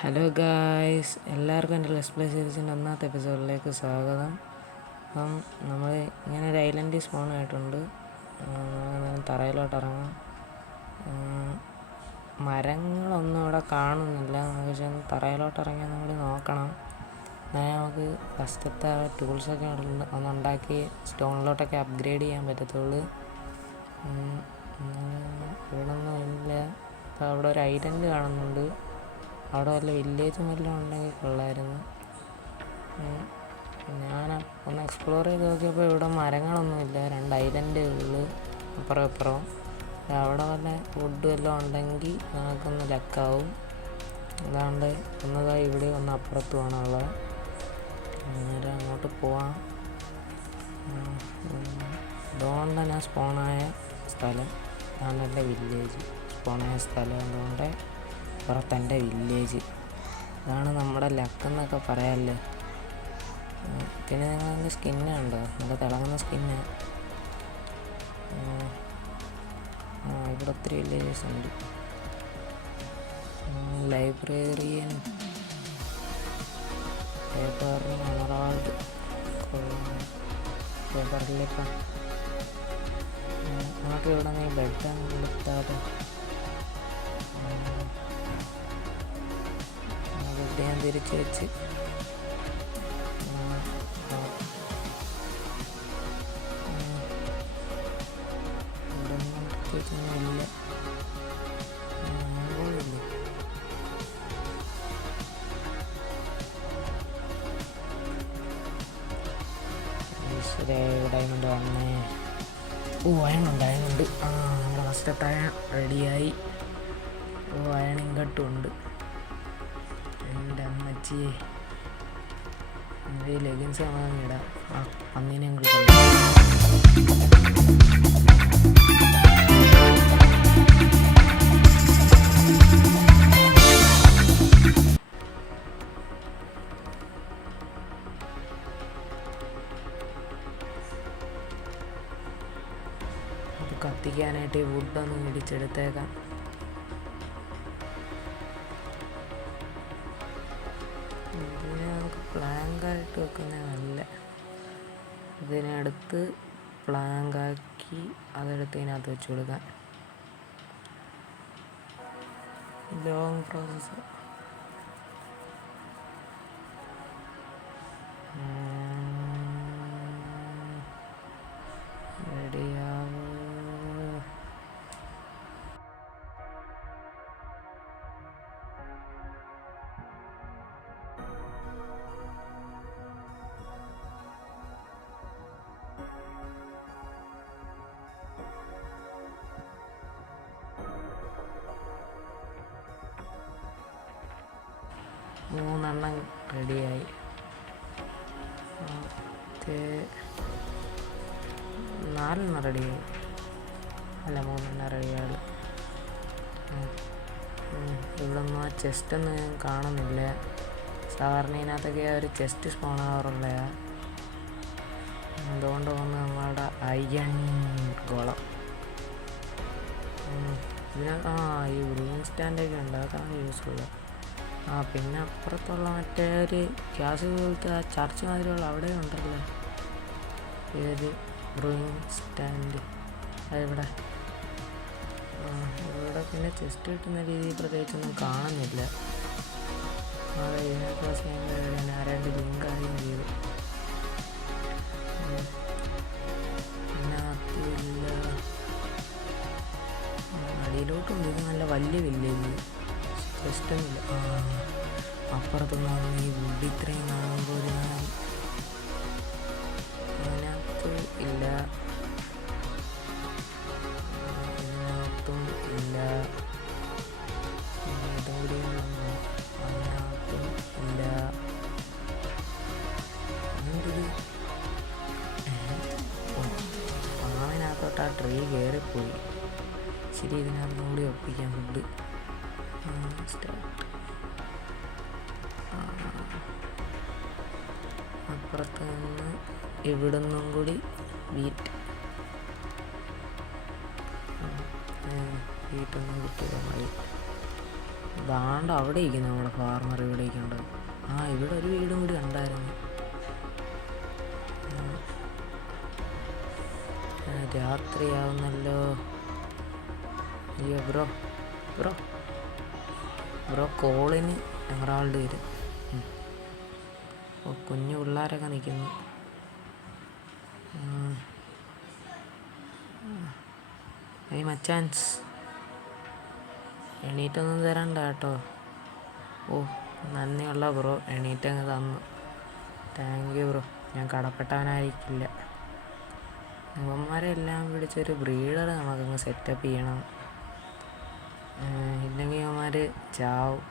Hello guys, എല്ലാവർക്കും എൻ്റെ let's play സീരീസിൻ്റെ ഒന്നാമത്തെ എപ്പിസോഡിലേക്ക് സ്വാഗതം. അപ്പം നമ്മൾ ഇങ്ങനെ ഒരു ഐലൻഡിൽ സ്പോൺ ആയിട്ടുണ്ട്. തറയിലോട്ട് ഇറങ്ങാം. മരങ്ങളൊന്നും ഇവിടെ കാണുന്നില്ല. നമുക്ക് തറയിലോട്ട് ഇറങ്ങിയാൽ കൂടി നോക്കണം. എന്നാൽ നമുക്ക് ഫസ്റ്റത്തെ ടൂൾസൊക്കെ ഒന്നുണ്ടാക്കി സ്റ്റോണിലോട്ടൊക്കെ അപ്ഗ്രേഡ് ചെയ്യാൻ പറ്റത്തുള്ളൂ. ഇവിടെ ഒന്നും ഇല്ല. അപ്പോൾ അവിടെ ഒരു ഐലൻഡ് കാണുന്നുണ്ട്. അവിടെ വല്ല വില്ലേജും വല്ലതും ഉണ്ടെങ്കിൽ കൊള്ളായിരുന്നു. ഞാൻ ഒന്ന് എക്സ്പ്ലോർ ചെയ്ത് നോക്കിയപ്പോൾ ഇവിടെ മരങ്ങളൊന്നുമില്ല. 2 ഐലൻഡേ ഉള്ളു അപ്പുറം ഇപ്പുറം. അവിടെ വല്ല വുഡ് വല്ലതും ഉണ്ടെങ്കിൽ നമുക്കൊന്ന് ലക്കാവും. അതാണ്ട് ഒന്നതായി ഇവിടെ ഒന്ന് അപ്പുറത്തുമാണുള്ളത്. നേരെ അങ്ങോട്ട് പോവാം. അതുകൊണ്ട് ഞാൻ സ്പോണായ സ്ഥലം ആണ് എൻ്റെ വില്ലേജ്. സ്പോണായ സ്ഥലം അതുകൊണ്ട് പുറത്തെൻ്റെ വില്ലേജ്. അതാണ് നമ്മുടെ ലക്കെന്നൊക്കെ പറയാമല്ലേ. പിന്നെ നിങ്ങളതിൻ്റെ സ്കിന്ന് കണ്ടോ? നല്ല തിളങ്ങുന്ന സ്കിന്ന്. ഇവിടെ ഒത്തിരി വില്ലേജസ് ഉണ്ട്. ലൈബ്രറിയൻ, പേപ്പറിന് എമറാൾഡ്, പേപ്പറിലിപ്പം നമുക്ക് ഇവിടെ നിന്ന് ബെഡാണ് കൊടുത്താതെ ഞാൻ തിരിച്ച് വെച്ച് ഇല്ല. ഡയമണ്ട് വന്നേ. അയണുണ്ട്. നമ്മുടെ ഫസ്റ്റത്തെ റെഡിയായി. അയൺ ഇങ്ങോട്ടും ഉണ്ട്. എൻ്റെ അമ്മച്ചിയെ ലെഗിൻസ് വാങ്ങിയിടാം. പന്നീനെ കൂടി കത്തിക്കാനായിട്ട് ഈ വുഡൊന്ന് ഇടിച്ചെടുത്തേക്കാം. ഇതിനെ നമുക്ക് പ്ലാങ്കായിട്ട് വെക്കുന്നത് നല്ല. ഇതിനടുത്ത് പ്ലാങ്കാക്കി അതെടുത്ത് ഇതിനകത്ത് വെച്ച് കൊടുക്കാൻ. Long process. റെഡിയാവും. മൂന്നെണ്ണം റെഡിയായി. 4 റെഡിയായി. അല്ല 3 റെഡിയായി. ഇവിടെ ഒന്നും ആ ചെസ്റ്റൊന്നും ഞാൻ കാണുന്നില്ല. സാധാരണ ഇതിനകത്തൊക്കെ ഒരു ചെസ്റ്റ് സ്പോൺ ആവാറുള്ളതാണ്. അതുകൊണ്ട് വന്ന് നമ്മളുടെ അയൺ ഗോളം ഇതിനകത്ത് ഈ ഗ്രീൻ സ്റ്റാൻഡൊക്കെ ഉണ്ട്. അതാണ് യൂസ്ഫുള്ള്. പിന്നെ അപ്പുറത്തുള്ള മറ്റേ ഒരു ഗ്യാസ് പോലത്തെ ആ ചർച്ച് മാതിരിയുള്ള അവിടെ ഉണ്ടല്ലോ ഏത് ബ്രൂയിങ് സ്റ്റാൻഡ്. അതിവിടെ ഇവിടെ പിന്നെ ചെസ്റ്റ് കിട്ടുന്ന രീതിയിൽ പ്രത്യേകിച്ചൊന്നും കാണുന്നില്ല. അതെ, ഇതിനകത്ത് ഞാൻ ആരാണ്ട് ലിങ്ക് ആദ്യം ചെയ്തു. ഇതിനകത്തില്ല. അടിയിലോട്ടുണ്ട്. ഇത് നല്ല വലിയ വില്ലേജ്. ചെസ്റ്റൊന്നുമില്ല. അപ്പുറത്തുനിന്ന് ഈ വുഡ് ഇത്രയും കാണുമ്പോൾ അതിനകത്ത് ഇല്ല. ഇതിനകത്തും ഇല്ല. ഇതോടെയൊന്നും അതിനകത്തും ഇല്ല. അതിനകത്തോട്ട് ആ ട്രീ കയറിപ്പോയി. ശരി, ഇതിനകത്ത് കൂടി ഒപ്പിക്കാം ഫുഡ്. അപ്പുറത്ത് നിന്ന് ഇവിടുന്നും കൂടി വീട്ടൊന്നും കിട്ടിയത് മതി. ദാണ്ട് അവിടെ ഇരിക്കുന്നു നമ്മുടെ ഫാർമർ. ഇവിടേക്ക് ഉണ്ട്. ഇവിടെ ഒരു വീടും കൂടി ഉണ്ടായിരുന്നു. രാത്രിയാവുന്നല്ലോ. അയ്യോ ബ്രോ ബ്രോ ബ്രോ കോളിന് എമറാൾഡ് വരും. കുഞ്ഞു പിള്ളേരൊക്കെ നിൽക്കുന്നു. മച്ചാൻസ് എണീറ്റൊന്നും തരണ്ട കേട്ടോ. നന്ദിയുള്ള ബ്രോ, എണീറ്റങ്ങ് തന്നു. താങ്ക് യു ബ്രോ, ഞാൻ കടപ്പെട്ടവനായിരിക്കില്ല. ഇവന്മാരെ എല്ലാം പിടിച്ചൊരു ബ്രീഡർ നമുക്കങ്ങ് സെറ്റപ്പ് ചെയ്യണം. ഇല്ലെങ്കിൽ ഇവന്മാർ ചാവും.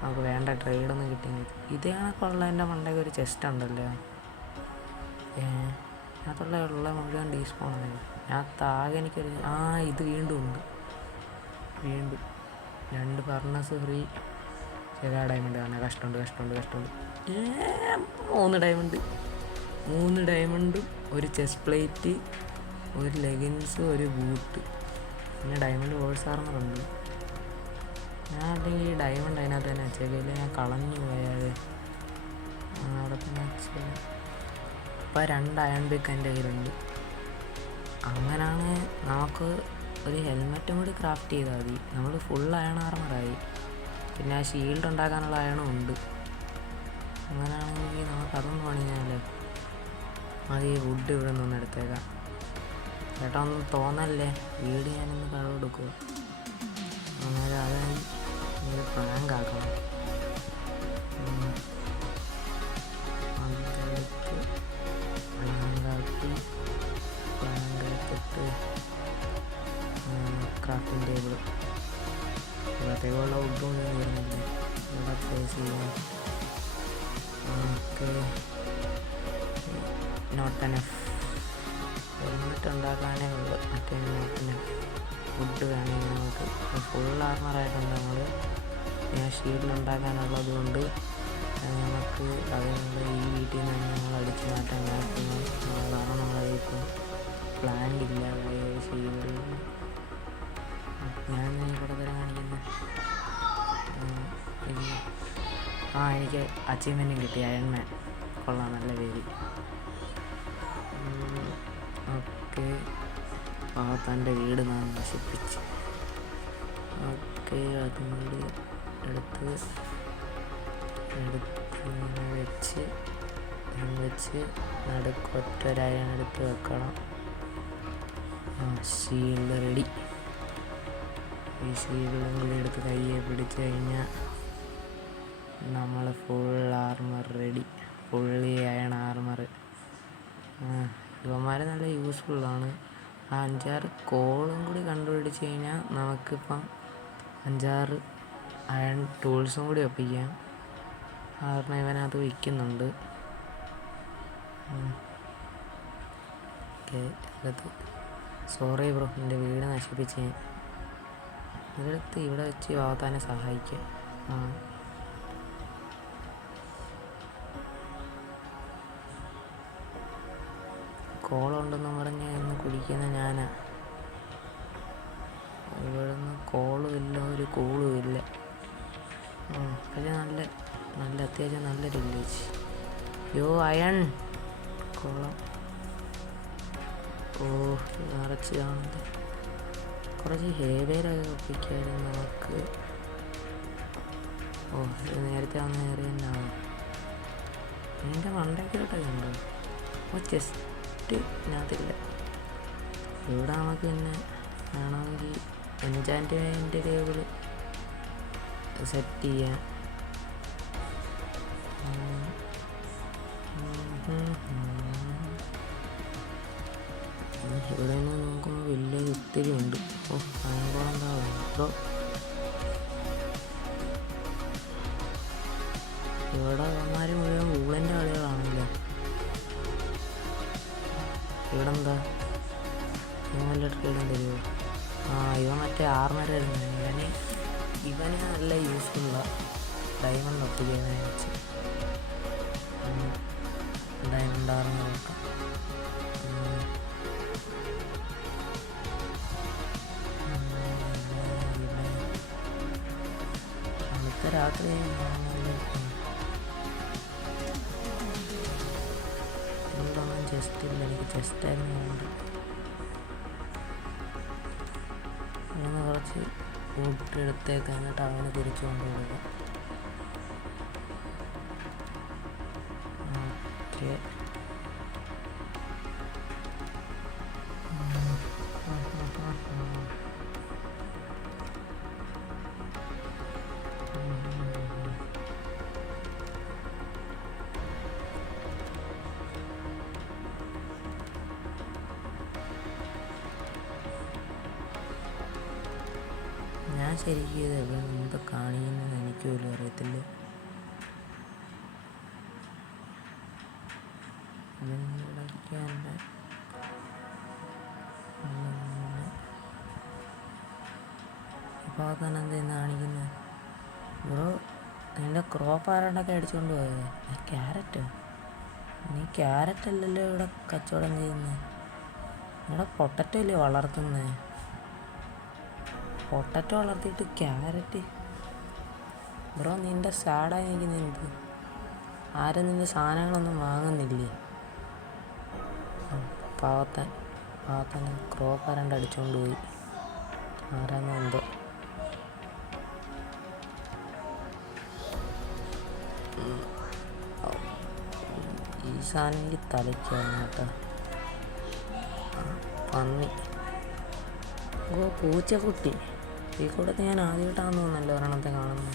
നമുക്ക് വേണ്ട ട്രേഡൊന്നും കിട്ടിയെങ്കിൽ. ഇതേ കണക്കുള്ള എൻ്റെ മണ്ടയ്ക്ക് ഒരു ചെസ്റ്റ് ഉണ്ടല്ലോ. അതുള്ള മുഴുവൻ ഡീസ്പോണാണ്. ഞാൻ താഴെ എനിക്കൊരു ഇത് വീണ്ടും ഉണ്ട്. വീണ്ടും 2 ഫർണസ് ഫ്രീ. ചില ഡയമണ്ട് കാണാം. കഷ്ടമുണ്ട്. 3 ഡയമണ്ടും ഒരു ചെസ്റ്റ് പ്ലേറ്റ്, ഒരു ലെഗിൻസ്, ഒരു ബൂട്ട്, പിന്നെ ഡയമണ്ട് ഹോഴ്സ് ആർമറുണ്ട്. ഞാൻ അല്ലെങ്കിൽ ഈ ഡയമണ്ട് അതിനകത്ത് തന്നെ വെച്ചേക്കില്ല. ഞാൻ കളഞ്ഞു പോയാൽ അവിടെ തന്നെ വെച്ചാൽ. ഇപ്പം 2 അയൺ പിക്ക് എൻ്റെ കയ്യിലുണ്ട്. അങ്ങനെയാണ് നമുക്ക് ഒരു ഹെൽമെറ്റും കൂടി ക്രാഫ്റ്റ് ചെയ്താൽ മതി. നമ്മൾ ഫുൾ അയൺ ആർമറായി. പിന്നെ ആ ഷീൽഡ് ഉണ്ടാക്കാനുള്ള അയണും ഉണ്ട്. അങ്ങനെയാണെങ്കിൽ നമുക്കതൊന്നും പണിയാലോ. അത് ഈ വുഡ് ഇവിടെ നിന്ന് എടുത്തേക്കാം. ചേട്ടാ ഒന്നും തോന്നല്ലേ, വീട് ഞാനൊന്ന് കഴിവെടുക്കുക. അങ്ങനെ അതായി പ്രാങ്ക് ആക്കണം. പ്രാങ്കെടുത്തിട്ട് ക്രാഫ്റ്റിംഗ് ടേബിൾ ഇവിടത്തേക്കുള്ള വുഡും വരുന്നില്ല. ഇവിടെ പ്ലേസ് ചെയ്യാം. Okay, not enough. ഹെൽമെറ്റ് ഉണ്ടാക്കാനേ ഉള്ളൂ. മറ്റേ നോട്ടിന് വുഡ് വേണമെങ്കിൽ നമുക്ക് ഫുൾ ആർമറായിട്ടുണ്ട്. നമ്മൾ ഷീൽഡ് ഉണ്ടാക്കാനുള്ളത് കൊണ്ട് നമുക്ക് അതുകൊണ്ട് ഈ വീട്ടിൽ നിന്ന് നമ്മൾ അടിച്ചു മാറ്റാൻ നോക്കുന്നു. കാരണം നമ്മളതിപ്പോൾ പ്ലാൻ ഇല്ല. ഷീൽഡ് ഞാൻ ഇവിടെ തരാൻ കാണിക്കുന്നത്. എനിക്ക് അച്ചീവ്മെൻറ്റും കിട്ടി. അയൺമാൻ കൊള്ളാം, നല്ല പേര്. ഓക്കെ, തൻ്റെ വീട് നാം നശിപ്പിച്ച്. ഓക്കെ, അതും കൂടി എടുത്ത് വെച്ച് നടുക്കൊറ്റൊരയൺ എടുത്ത് വെക്കണം. Shield ready. ഈ ഷീൽഡും കൂടി എടുത്ത് കയ്യെ പിടിച്ച് കഴിഞ്ഞാൽ നമ്മൾ full armour ready. Fully iron armour. ഇവന്മാർ നല്ല യൂസ്ഫുള്ളാണ്. 5-6 കോളും കൂടി കണ്ടുപിടിച്ച് കഴിഞ്ഞാൽ നമുക്കിപ്പം 5-6 അയൺ ടൂൾസും കൂടി ഒപ്പിക്കാം. കാരണം ഇവനകത്ത് വിൽക്കുന്നുണ്ട്. ഓക്കെ, സോറി ബ്രോ, എൻ്റെ വീട് നശിപ്പിച്ച് ഞാൻ. ഇതെടുത്ത് ഇവിടെ വെച്ച് വാത്താനെ സഹായിക്കാം. കോളുണ്ടെന്ന് പറഞ്ഞ് ഇന്ന് കുടിക്കുന്ന ഞാനാ. ഇവിടെ നിന്ന് കോളും ഇല്ല, ഒരു കൂളും ഇല്ല. പക്ഷേ നല്ല അത്യാവശ്യം നല്ലൊരു വില്ലേജ്. Iron column. നിറച്ച് കാണുന്നത്. കുറച്ച് ഹേവേരൊക്കെ ഒപ്പിക്കായിരുന്നു നമുക്ക്. ഇത് നേരത്തെ വന്ന് കയറി തന്നെയാവും. എൻ്റെ മണ്ടയ്ക്കോട്ടൊക്കെ ഉണ്ടോ? ചെസ്റ്റ് ഇതിനകത്തില്ല. ഇവിടെ നമുക്ക് പിന്നെ വേണമെങ്കിൽ എൻചാൻറ്റ്മെൻറ്റ് ടേബിൾ സെറ്റ് ചെയ്യാം. ഇവിടെ നിന്ന് നോക്കുമ്പോൾ വലിയ ഒത്തിരി ഉണ്ട്. അനുഭവം ബ്രോ, ഇവിടെ അവന്മാർ മുഴുവൻ വൂളൻ്റെ കളികളാണല്ലോ. ഇവിടെ എന്താ വല്ല ട്രേഡും തരുമോ? ഇവൻ മറ്റേ ആർമർ വരുന്നത്. ഇവന് നല്ല യൂസ്ഫുള്ളാണ്. ഡയമണ്ട് ഒപ്പിക്കുന്നതിനെ വെച്ച് ഡയമണ്ട് ആർമർ നോക്കാം. രാത്രി എന്തൊന്നും ചെസ്റ്റ് ഇല്ല, എനിക്ക് ചെസ്റ്റായിരുന്നു വേണ്ട. അങ്ങനെ കുറച്ച് കൂട്ടെടുത്തേക്ക് എന്നിട്ട് അവന് തിരിച്ചു കൊണ്ടുപോകുക. ഓക്കെ, ഞാൻ ശരിക്കും ഇത് എവിടെ എന്ത് കാണിക്കുന്നത് എനിക്ക് പോലും അറിയത്തില്ല. ഇപ്പോൾ തന്നെ എന്തെന്ന് കാണിക്കുന്നത് ബ്രോ? നിൻ്റെ ക്രോപ്പ് ആരാണ്ടൊക്കെ അടിച്ചുകൊണ്ട് പോയത്? ക്യാരറ്റ്? നീ ക്യാരറ്റ് അല്ലല്ലോ ഇവിടെ കച്ചവടം ചെയ്യുന്നത്. ഇവിടെ പൊട്ടറ്റോ അല്ലേ വളർത്തുന്നത്? Potato വളർത്തിയിട്ട് carrot? ബ്രോ നിൻ്റെ സാഡായി നിൽക്കുന്നത് എന്ത്? ആരും നിൻ്റെ സാധനങ്ങളൊന്നും വാങ്ങുന്നില്ലേ? പാവത്തന്നെ ക്രോപ്പ് ആരാണ്ട് അടിച്ചുകൊണ്ട് പോയി. ആരാന്നോ എന്തോ. ഈ സാധനം എനിക്ക് തലയ്ക്കാണ് കേട്ടോ. പന്നി. ഓ, പൂച്ചക്കുട്ടി. ഈ കൂട്ടത്തിൽ ഞാൻ ആദ്യമായിട്ടാണെന്ന് തോന്നുന്നല്ലോ ഒരെണ്ണത്തെ കാണുന്നത്.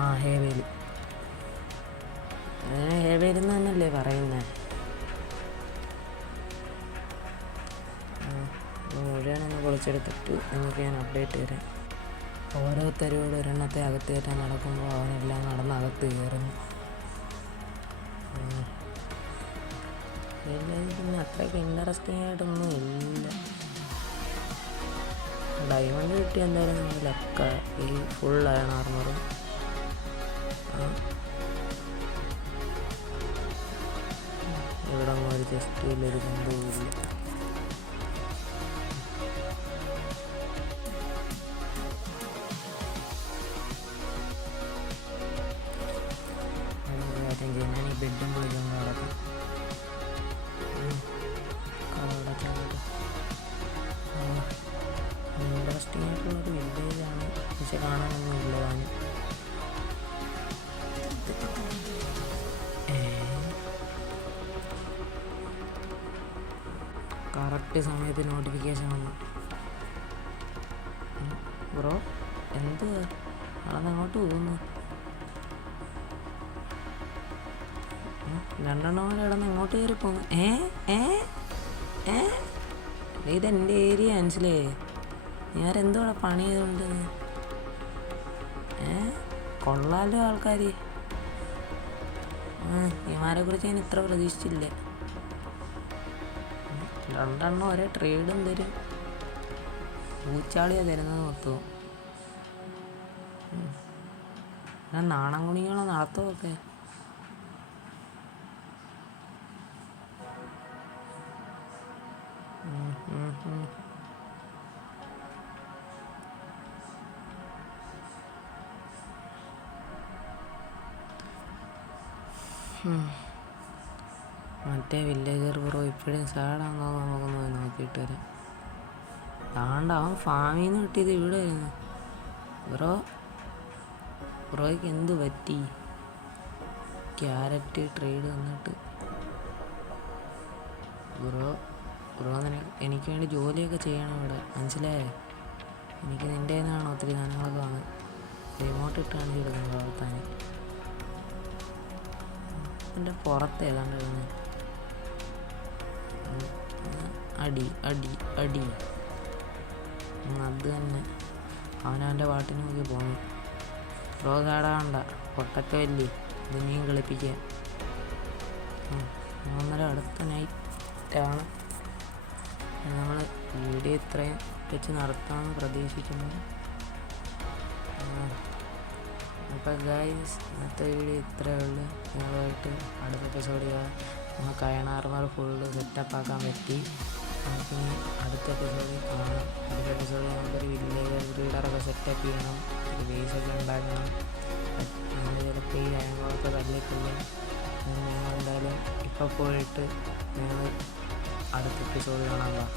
ആ, ഹേവേലി. ഹേവേലിന്ന് തന്നെയല്ലേ പറയുന്നത്? മുഴുവനൊന്ന് പൊളിച്ചെടുത്തിട്ട് നിങ്ങൾക്ക് ഞാൻ അപ്ഡേറ്റ് തരാം. ഓരോരുത്തരോട് ഒരെണ്ണത്തെ അകത്ത് കയറ്റാൻ നടക്കുമ്പോൾ അവനെല്ലാം നടന്ന് അകത്ത് കയറുന്നു. പിന്നെ അത്രയ്ക്ക് ഇൻട്രസ്റ്റിംഗ് ആയിട്ടൊന്നും ഇല്ല. ഡയമണ്ട് കിട്ടി എന്തായാലും നമ്മൾ ലക്ക. ഈ ഫുൾ അയൺ ആർമറും ഇവിടെ ഒരു ചെസ്റ്റിലൊരു ബന്ധവുമില്ല. ഞാൻ ഈ ബെഡും പൊളിച്ചുകൊണ്ട് നടക്കാം. ഇൻട്രസ്റ്റിംഗ് ആയിട്ടുള്ളൊരു വില്ലേജാണ്, പക്ഷെ കാണാനൊന്നും ഇല്ല. കറക്റ്റ് സമയത്ത് നോട്ടിഫിക്കേഷൻ വന്നു. ബ്രോ എന്ത് അതങ്ങോട്ട് പോകുന്നു? രണ്ടെണ്ണം കൂടെ കിടന്ന് എങ്ങോട്ട് കയറി പോകുന്നു? ഇതെൻ്റെ ഏരിയ മനസ്സിലായേ? ഞാനെന്തോടെ പണി ചെയ്തുകൊണ്ട് കൊള്ളാലോ ആൾക്കാർ. ഇമാരെ കുറിച്ച് ഞാൻ ഇത്ര പ്രതീക്ഷിച്ചില്ല. രണ്ടെണ്ണം ഒരേ ട്രേഡും തരും. പൂച്ചാളിയാണ് തരുന്നത് മൊത്തവും. ഞാൻ നാണം കുണികളോ നടത്തുമൊക്കെ. മറ്റേ വില്ലേജർ ബ്രോ ഇപ്പോഴും സാഡാണോ? നമുക്കൊന്ന് നോക്കിയിട്ട് വരാം. താണ്ട അവൻ ഫാമിൽ നിന്ന് കിട്ടിയത് ഇവിടെ ആയിരുന്നു. ബ്രോയ്ക്ക് എന്ത് പറ്റി? ക്യാരറ്റ് ട്രേഡ് വന്നിട്ട് ബ്രോ എനിക്ക് വേണ്ടി ജോലിയൊക്കെ ചെയ്യണം ഇവിടെ, മനസ്സിലായേ? എനിക്ക് നിൻ്റെ കയ്യിൽനിന്നാണ് ഒത്തിരി സാധനങ്ങളൊക്കെ വാങ്ങാൻ. റിമോട്ട് ഇട്ടാണ് എടുക്കുന്നത് വളർത്താൻ. എൻ്റെ പുറത്ത് ഏതാണ്ട് വരുന്നത് അടി അത് തന്നെ. അവനവൻ്റെ പാട്ടിന് നോക്കി പോന്നു. ബ്രോ കാടാണ്ട പൊട്ടറ്റോ ഇല്ലേ ഇത് നീയും കളിപ്പിക്കാൻ. ഒന്നര അടുത്ത നൈറ്റാണ്. നമ്മൾ വീഡിയോ ഇത്രയും വെച്ച് നടത്താമെന്ന് പ്രതീക്ഷിക്കുന്നു. അപ്പോൾ ഗൈസ് ഇന്നത്തെ വീഡിയോ ഇത്രയേ ഉള്ളൂ. നിങ്ങളുമായിട്ട് അടുത്ത എപ്പിസോഡിൽ നമുക്ക് അയൺ ആർമർ ഫുള്ള് സെറ്റപ്പാക്കാൻ പറ്റി. നമുക്കിനി അടുത്ത എപ്പിസോഡിൽ കാണാം. അടുത്ത എപ്പിസോഡിൽ നമുക്കൊരു വില്ലേജ് ബ്രീഡറൊക്കെ സെറ്റപ്പ് ചെയ്യണം, ഒരു ബേസൊക്കെ ഉണ്ടാക്കണം. നേരത്തെ തല്ലിക്കൊല്ലും. ഞങ്ങൾ എന്തായാലും ഇപ്പോൾ പോയിട്ട് ഞങ്ങൾ അടുത്ത എപ്പിസോഡ് കാണാൻ പോകാം.